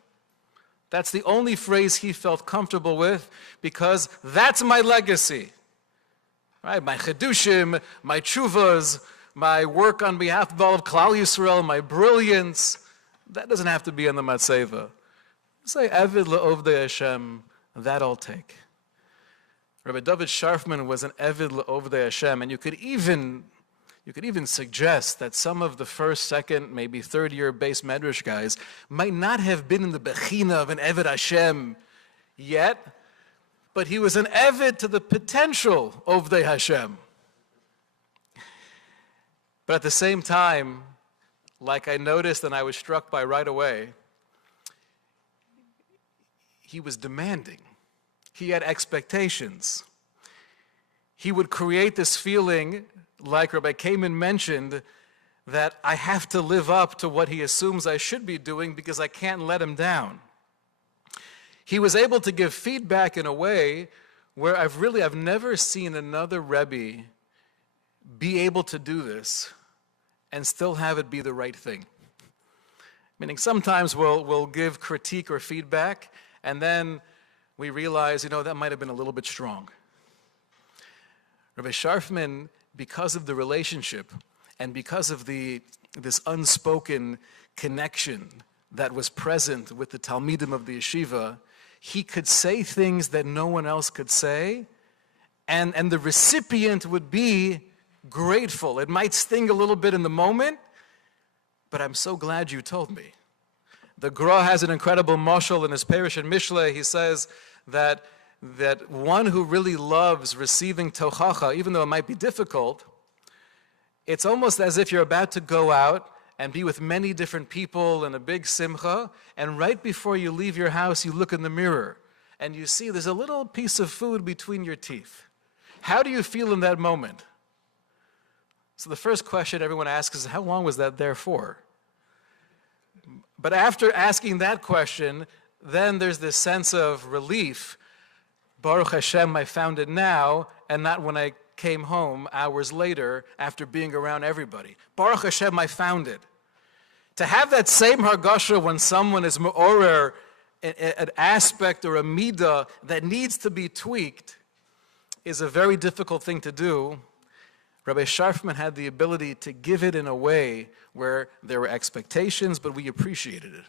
That's the only phrase he felt comfortable with, because that's my legacy. Right? My chedushim, my tshuvas, my work on behalf of all of Klal Yisrael, my brilliance, that doesn't have to be on the matzeva. Say, Eved la'ovdei Hashem, that I'll take. Rabbi Dovid Sharfman was an Eved la'ovdei Hashem, and you could even suggest that some of the first, second, maybe third year base medrash guys might not have been in the bechina of an Eved Hashem yet, but he was an Eved to the potential ovdei Hashem. But at the same time, like I noticed and I was struck by right away, he was demanding. He had expectations. He would create this feeling, like Rabbi Kamen mentioned, that I have to live up to what he assumes I should be doing because I can't let him down. He was able to give feedback in a way where I've never seen another Rebbe be able to do this and still have it be the right thing. Meaning sometimes we'll give critique or feedback and then we realize, that might have been a little bit strong. Rabbi Sharfman, because of the relationship and because of this unspoken connection that was present with the Talmidim of the yeshiva, he could say things that no one else could say, and the recipient would be grateful. It might sting a little bit in the moment, but I'm so glad you told me. The Gra has an incredible mashal in his Perish and Mishle. He says that one who really loves receiving tochacha, even though it might be difficult, it's almost as if you're about to go out and be with many different people in a big simcha, and right before you leave your house, you look in the mirror, and you see there's a little piece of food between your teeth. How do you feel in that moment? So the first question everyone asks is, how long was that there for? But after asking that question, then there's this sense of relief. Baruch Hashem, I found it now, and not when I came home hours later after being around everybody. Baruch Hashem, I found it. To have that same hargasha when someone is me'orer, an aspect or a midah that needs to be tweaked, is a very difficult thing to do. Rabbi Sharfman had the ability to give it in a way where there were expectations, but we appreciated it.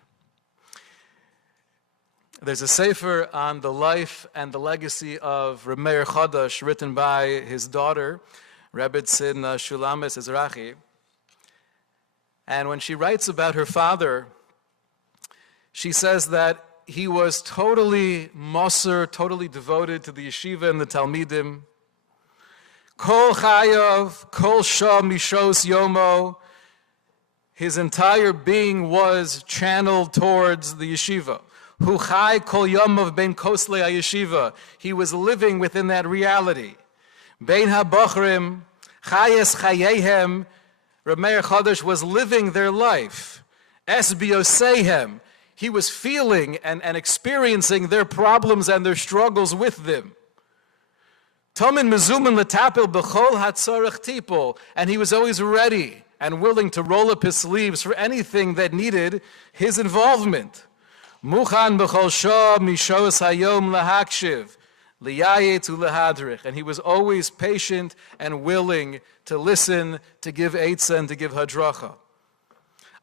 There's a sefer on the life and the legacy of Reb Meir Chadash written by his daughter, Rebbetzin Shulamis Ezrachi. And when she writes about her father, she says that he was totally moser, totally devoted to the yeshiva and the Talmidim. Kol chayav, kol shah mishos yomo. His entire being was channeled towards the yeshiva. Hu chai kol yomav ben kosle yeshiva. He was living within that reality. Bein habachrim, chayes chayehem. Reb Meir Chadash was living their life. Es biosehem. He was feeling and experiencing their problems and their struggles with them. Tomin mezumen letapel b'chol hatzarech tipol, and he was always ready and willing to roll up his sleeves for anything that needed his involvement. Muchan b'chol shah mishos hayom lahakshiv, liyayet ulehadrich. And he was always patient and willing to listen, to give eitzah, and to give hadracha.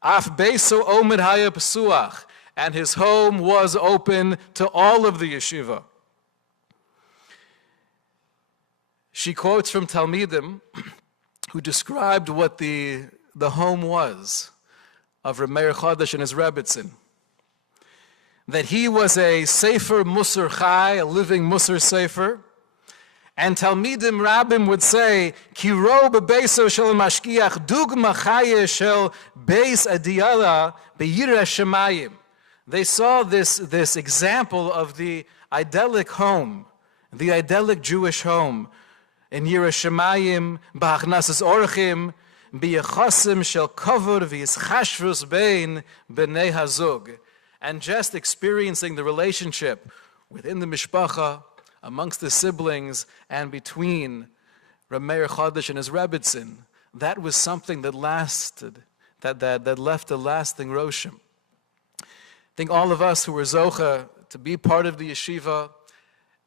Af beiso omed haya pesuach, and his home was open to all of the yeshiva. She quotes from Talmidim who described what the home was of Reb Meir Chodesh and his Rebbitzin. That he was a Sefer Musar Chai, a living Musar Sefer. And Talmidim Rabbim would say, Ki ro bebeso shel mashkiach dugma chaya shel beis adiyala beyira shemayim. They saw this example of the idyllic home, the idyllic Jewish home, in Yerushalayim, b'achnasas orchim, b'yachasim shel kavod v'yischashvus bein b'nei hazug. And just experiencing the relationship within the mishpacha, amongst the siblings, and between Reb Meir Chodesh and his Rebbitzin, that was something that lasted, that left a lasting roshim. I think all of us who were zocha to be part of the yeshiva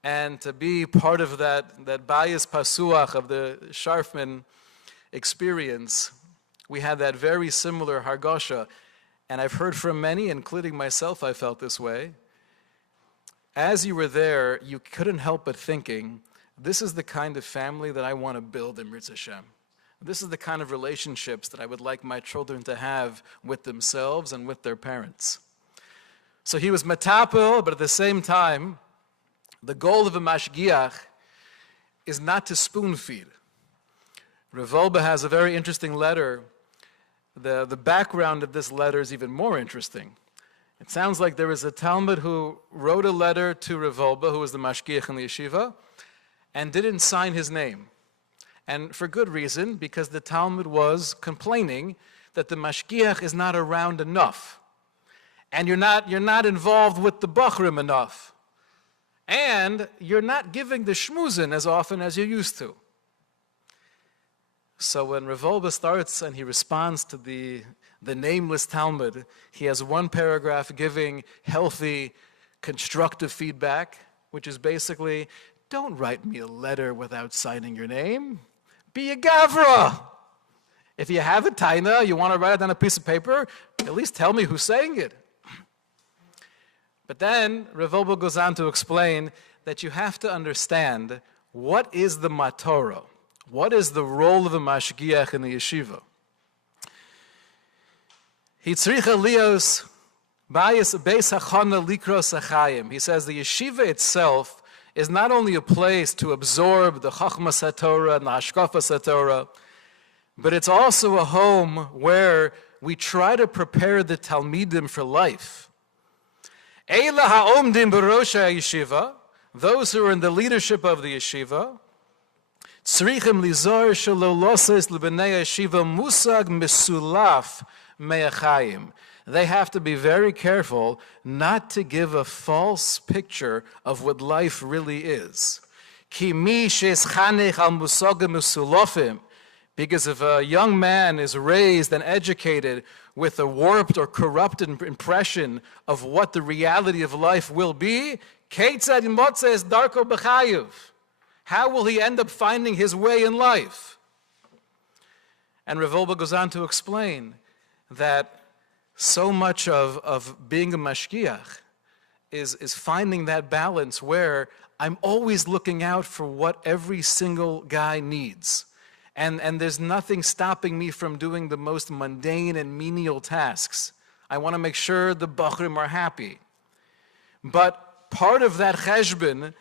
and to be part of that bayis pasuach of the Sharfman experience, we had that very similar hargasha. And I've heard from many, including myself, I felt this way. As you were there, you couldn't help but thinking, this is the kind of family that I want to build in Mirz Hashem. This is the kind of relationships that I would like my children to have with themselves and with their parents. So he was matapel, but at the same time, the goal of a mashgiach is not to spoon feed. Rav Wolbe has a very interesting letter. The background of this letter is even more interesting. It sounds like there was a Talmud who wrote a letter to Rav Wolbe, who was the mashgiach in the yeshiva, and didn't sign his name. And for good reason, because the Talmud was complaining that the mashgiach is not around enough. And you're not involved with the bachrim enough. And you're not giving the shmuzin as often as you used to. So when Rav Wolbe starts and he responds to the nameless Talmud, he has one paragraph giving healthy, constructive feedback, which is basically, don't write me a letter without signing your name. Be a gavra. If you have a taina, you want to write it on a piece of paper, at least tell me who's saying it. But then Rav Wolbe goes on to explain that you have to understand what is the matoro, what is the role of a mashgiach in the yeshiva. He says the yeshiva itself is not only a place to absorb the chachmas haTorah and the hashkafas haTorah, but it's also a home where we try to prepare the talmidim for life. Eila ha'omdim b'rosh ha'yeshiva, those who are in the leadership of the yeshiva, tzrichim lizor shelo loses l'bnei yeshiva musag mesulaf me'achayim. They have to be very careful not to give a false picture of what life really is. Ki mi she'eschanech al musagim mesulofim, because if a young man is raised and educated with a warped or corrupted impression of what the reality of life will be, keitzad motzes darko b'chayiv. How will he end up finding his way in life? And Rav Wolbe goes on to explain that so much of being a mashgiach is finding that balance where I'm always looking out for what every single guy needs. And there's nothing stopping me from doing the most mundane and menial tasks. I want to make sure the bachrim are happy. But part of that cheshbon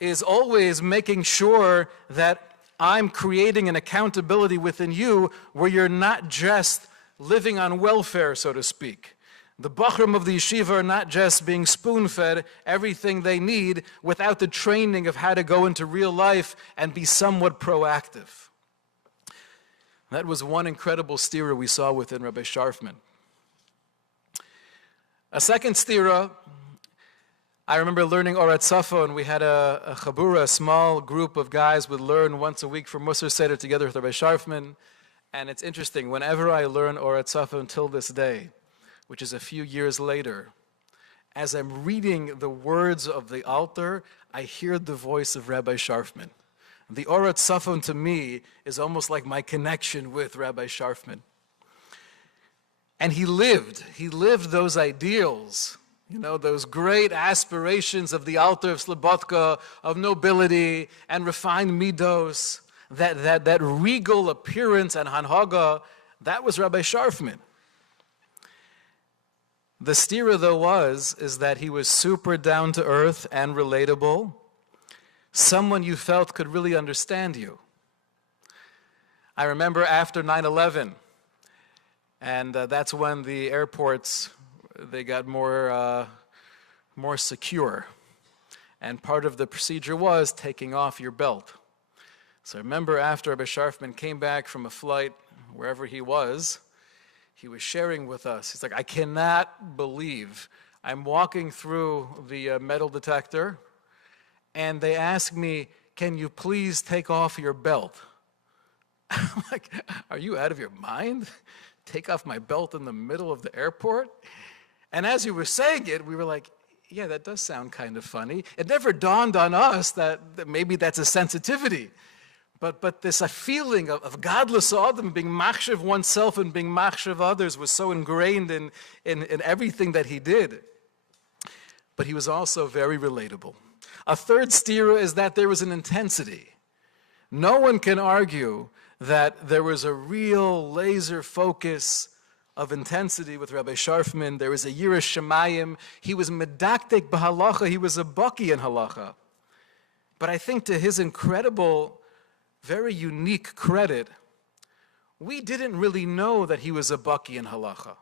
is always making sure that I'm creating an accountability within you where you're not just living on welfare, so to speak. The bachrim of the yeshiva are not just being spoon-fed everything they need without the training of how to go into real life and be somewhat proactive. That was one incredible stira we saw within Rabbi Sharfman. A second stira, I remember learning Orat Safo, and we had a chabura, a small group of guys would learn once a week for Musar Seder together with Rabbi Sharfman. And it's interesting, whenever I learn Orat Safa until this day, which is a few years later, as I'm reading the words of the altar, I hear the voice of Rabbi Sharfman. The Orat Safa to me is almost like my connection with Rabbi Sharfman. And he lived those ideals, those great aspirations of the altar of Slobodka, of nobility and refined midos, that regal appearance and hanhaga, that was Rabbi Sharfman. The stira, though, is that he was super down to earth and relatable, someone you felt could really understand you. I remember after 9/11, and that's when the airports, they got more secure. And part of the procedure was taking off your belt. So I remember after Rabbi Sharfman came back from a flight, wherever he was sharing with us. He's like, I cannot believe I'm walking through the metal detector, and they ask me, can you please take off your belt? I'm like, are you out of your mind? Take off my belt in the middle of the airport? And as you were saying it, we were like, yeah, that does sound kind of funny. It never dawned on us that maybe that's a sensitivity. But this a feeling of godless Adam, being machshav oneself and being machshav others, was so ingrained in everything that he did. But he was also very relatable. A third stira is that there was an intensity. No one can argue that there was a real laser focus of intensity with Rabbi Sharfman. There was a yiras shamayim. He was medaktek b'halacha. He was a baki in halacha. But I think to his incredible, very unique credit, we didn't really know that he was a baki in halacha.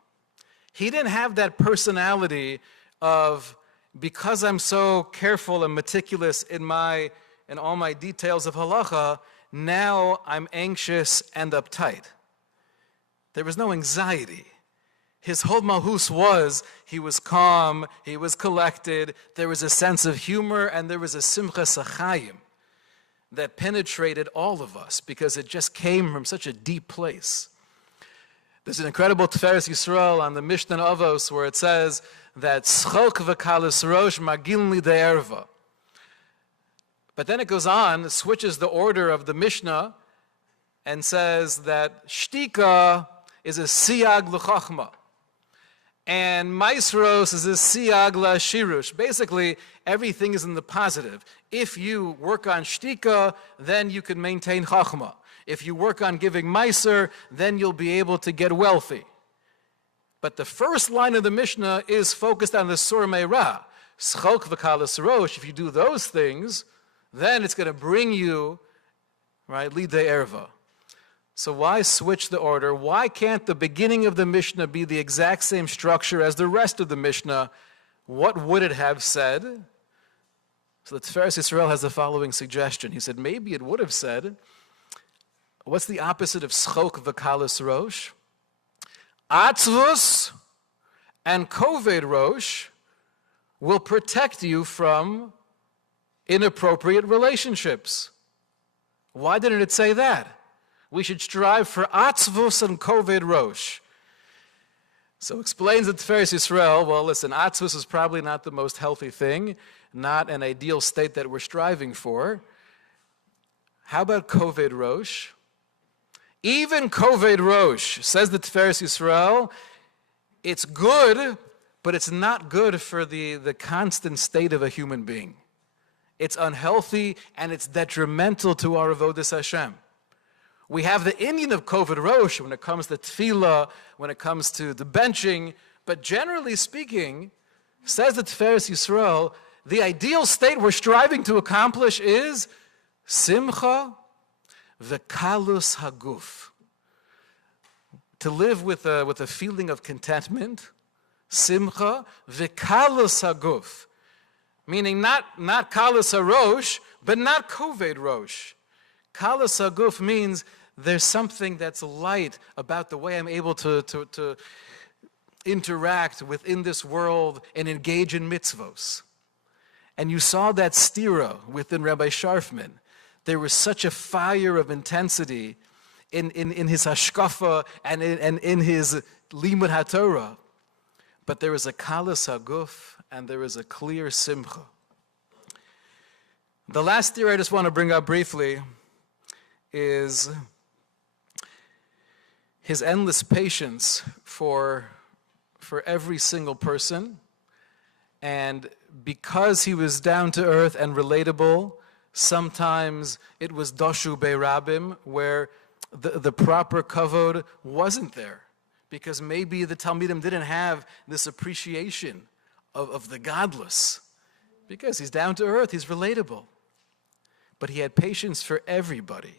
He didn't have that personality of, because I'm so careful and meticulous in all my details of halacha, now I'm anxious and uptight. There was no anxiety. His whole mahus was, he was calm, he was collected, there was a sense of humor, and there was a simcha sachayim that penetrated all of us because it just came from such a deep place. There's an incredible Tiferes Yisrael on the Mishnah Avos where it says that schok v'kalis rosh magilin li de'erva. But then it goes on, switches the order of the Mishnah and says that shtika is a siyag l'chachma and maisros is a siyag la'shirush. Basically, everything is in the positive. If you work on shtika, then you can maintain chachma. If you work on giving meiser, then you'll be able to get wealthy. But the first line of the Mishnah is focused on the sur meirah. Schok v'kalas rosh. If you do those things, then it's going to bring you, right, lidei erva. So why switch the order? Why can't the beginning of the Mishnah be the exact same structure as the rest of the Mishnah? What would it have said? So the Tiferes Yisrael has the following suggestion. He said, maybe it would have said, what's the opposite of schok v'kalis rosh? Atzvus and koved rosh will protect you from inappropriate relationships. Why didn't it say that? We should strive for atzvus and koved rosh. So explains the Tiferes Yisrael, well, listen, atzvus is probably not the most healthy thing, not an ideal state that we're striving for. How about koved rosh? Even koved rosh, says the Tiferes Yisrael, it's good, but it's not good for the constant state of a human being. It's unhealthy and it's detrimental to our avodas Hashem. We have the Indian of koved rosh when it comes to tefillah, when it comes to the benching, but generally speaking, says the Tiferes Yisrael, the ideal state we're striving to accomplish is simcha v'kalus haguf. To live with a feeling of contentment, simcha v'kalus haguf. Meaning not kalus harosh, but not koved rosh. Kalus haguf means there's something that's light about the way I'm able to interact within this world and engage in mitzvos. And you saw that stira within Rabbi Sharfman. There was such a fire of intensity in his hashkafa and in his limud haTorah. But there is a kalas haguf and there is a clear simcha. The last theory I just want to bring up briefly is his endless patience for every single person. And because he was down to earth and relatable, sometimes it was doshu be'rabim, where the proper kavod wasn't there. Because maybe the Talmidim didn't have this appreciation of the godless. Because he's down to earth, he's relatable. But he had patience for everybody.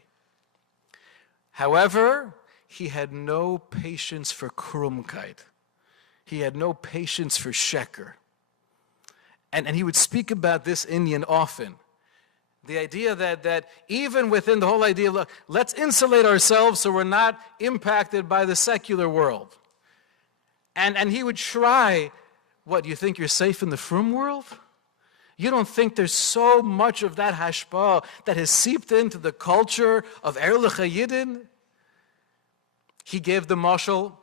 However, he had no patience for krumkeit. He had no patience for sheker. And he would speak about this Indian often. The idea that even within the whole idea, look, let's insulate ourselves so we're not impacted by the secular world. And he would try, what, you think you're safe in the frum world? You don't think there's so much of that hashpah that has seeped into the culture of Erlich HaYidin? He gave the mashal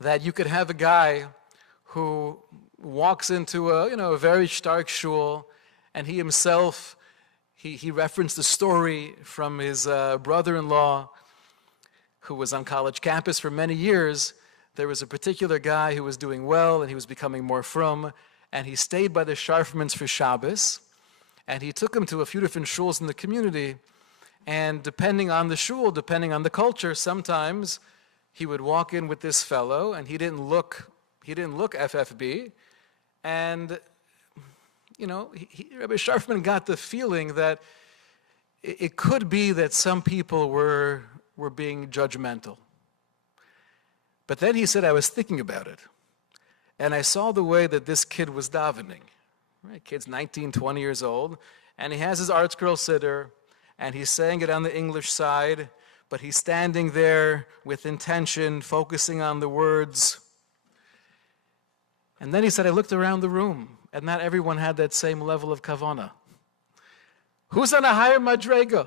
that you could have a guy who walks into a very stark shul, and he himself, he referenced a story from his brother-in-law who was on college campus for many years. There was a particular guy who was doing well, and he was becoming more frum, and he stayed by the Sharfmans for Shabbos, and he took him to a few different shuls in the community, and depending on the shul, depending on the culture, sometimes he would walk in with this fellow, and he didn't look FFB, and Rabbi Sharfman got the feeling that it could be that some people were being judgmental. But then he said, I was thinking about it, and I saw the way that this kid was davening. Right? Kid's 19, 20 years old, and he has his art scroll sitter, and he's saying it on the English side, but he's standing there with intention, focusing on the words. And then he said, I looked around the room, and not everyone had that same level of kavana. Who's on a higher madrega?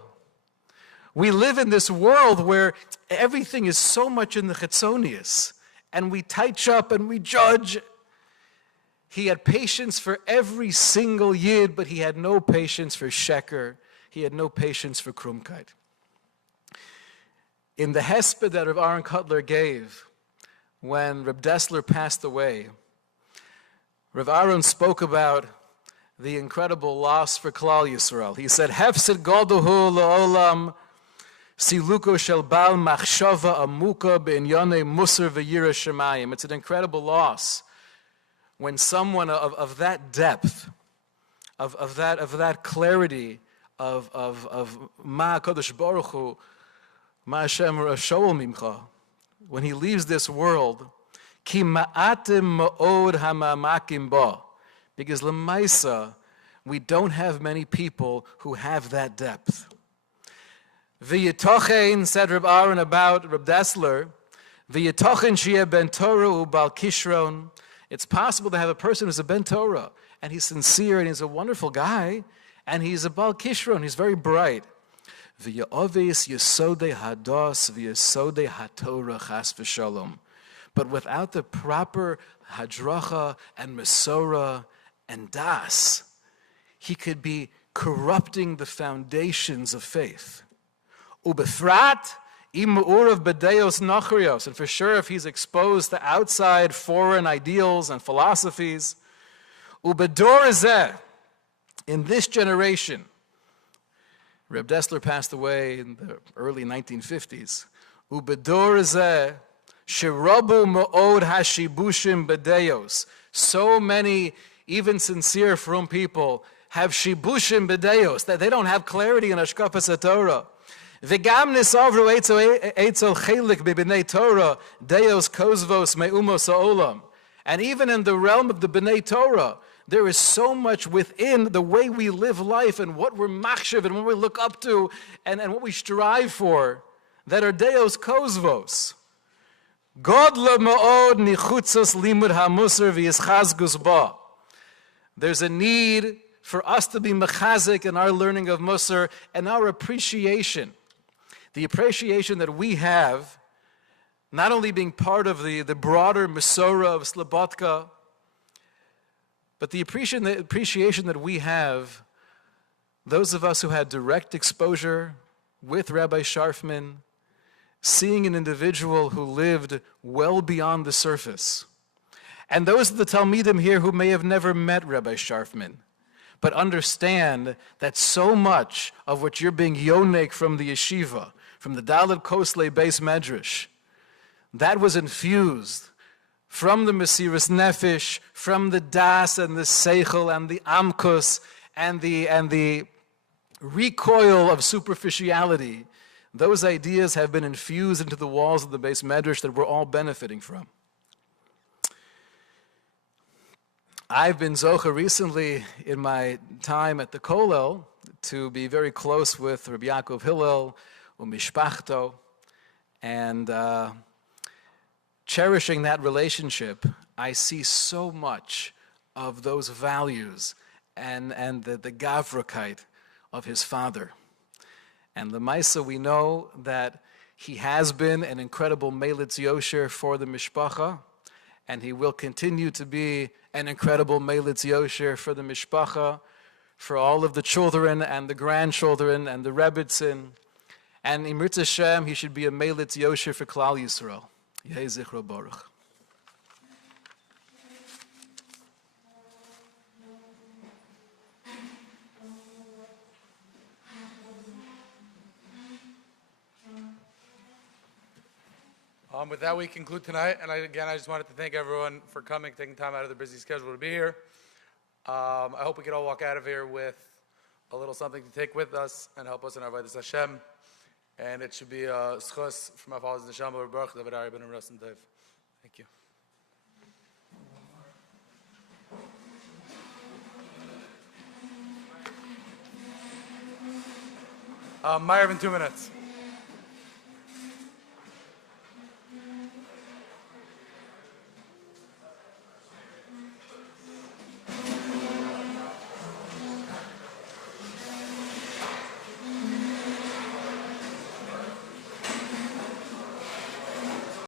We live in this world where everything is so much in the chetzonius, and we touch up and we judge. He had patience for every single yid, but he had no patience for sheker. He had no patience for krumkeit. In the hesped that Rav Aaron Kotler gave when Reb Dessler passed away, Rav Aaron spoke about the incredible loss for Klal Yisrael. He said, Hefsid goduhu la'olam siluko shel bal machshava amuka b'inyane musar v'yira shemayim. It's an incredible loss when someone of that depth, of that clarity, of ma Kadosh Baruch Hu, ma Hashem Shoel Mimcha, when he leaves this world, ki ma'atim ma'od hamamakim ba, because l'maisa, we don't have many people who have that depth. V'yitochen, said Reb Aaron about Reb Dessler, v'yitochen sheyeh ben Torah u'bal kishron. It's possible to have a person who's a ben Torah, and he's sincere, and he's a wonderful guy, and he's a bal kishron, he's very bright. V'ya'ovis yesodei hados v'yesodei haTorah chas v'shalom. But without the proper hadracha and mesorah and das, he could be corrupting the foundations of faith. Ubefrat im urav bedeos nachrios, and for sure if he's exposed to outside foreign ideals and philosophies, ubedor zeh, in this generation, Reb Dessler passed away in the early 1950s, ubedor zeh shirabu ma'od hashibushim bedeos, so many even sincere frum people have shibushim bedeos, that they don't have clarity in Hashkafas HaTorah. V'gam nisavru eitzel chelik b'bnei Torah, deos kozvos me'umos ha'olam. And even in the realm of the B'nai Torah, there is so much within the way we live life and what we're machshav and what we look up to and what we strive for that are deos kozvos. Godla ma'od nichutzos limud ha'musar v'yischazgus ba. There's a need for us to be mechazik in our learning of Musar and our appreciation the appreciation that we have, not only being part of the broader Masorah of Slobodka, but the appreciation that we have, those of us who had direct exposure with Rabbi Sharfman, seeing an individual who lived well beyond the surface. And those of the Talmidim here who may have never met Rabbi Sharfman, but understand that so much of what you're being yonek from the yeshiva, from the Dalet Kosle Beis Medrash, that was infused from the Mesiras Nefesh, from the Das and the Seichel and the Amkus and the recoil of superficiality. Those ideas have been infused into the walls of the Beis Medrash that we're all benefiting from. I've been zocha recently in my time at the Kollel to be very close with Rabbi Yaakov Hillel, Mishpachto, and cherishing that relationship, I see so much of those values and the gavrakite of his father. And the Maisa, we know that he has been an incredible Melitz Yosher for the Mishpacha, and he will continue to be an incredible Melitz Yosher for the Mishpacha, for all of the children and the grandchildren and the Rebbitzin. And Imrit Hashem, he should be a Melitz Yosher for Klal Yisrael. Yehi Zichro Baruch. With that, we conclude tonight. And I just wanted to thank everyone for coming, taking time out of their busy schedule to be here. I hope we can all walk out of here with a little something to take with us and help us in our Avodas Hashem. And it should be a schus from our fathers, Neshama Baruch, David Ari Ben Ras and Dev. Thank you. Meyer in 2 minutes.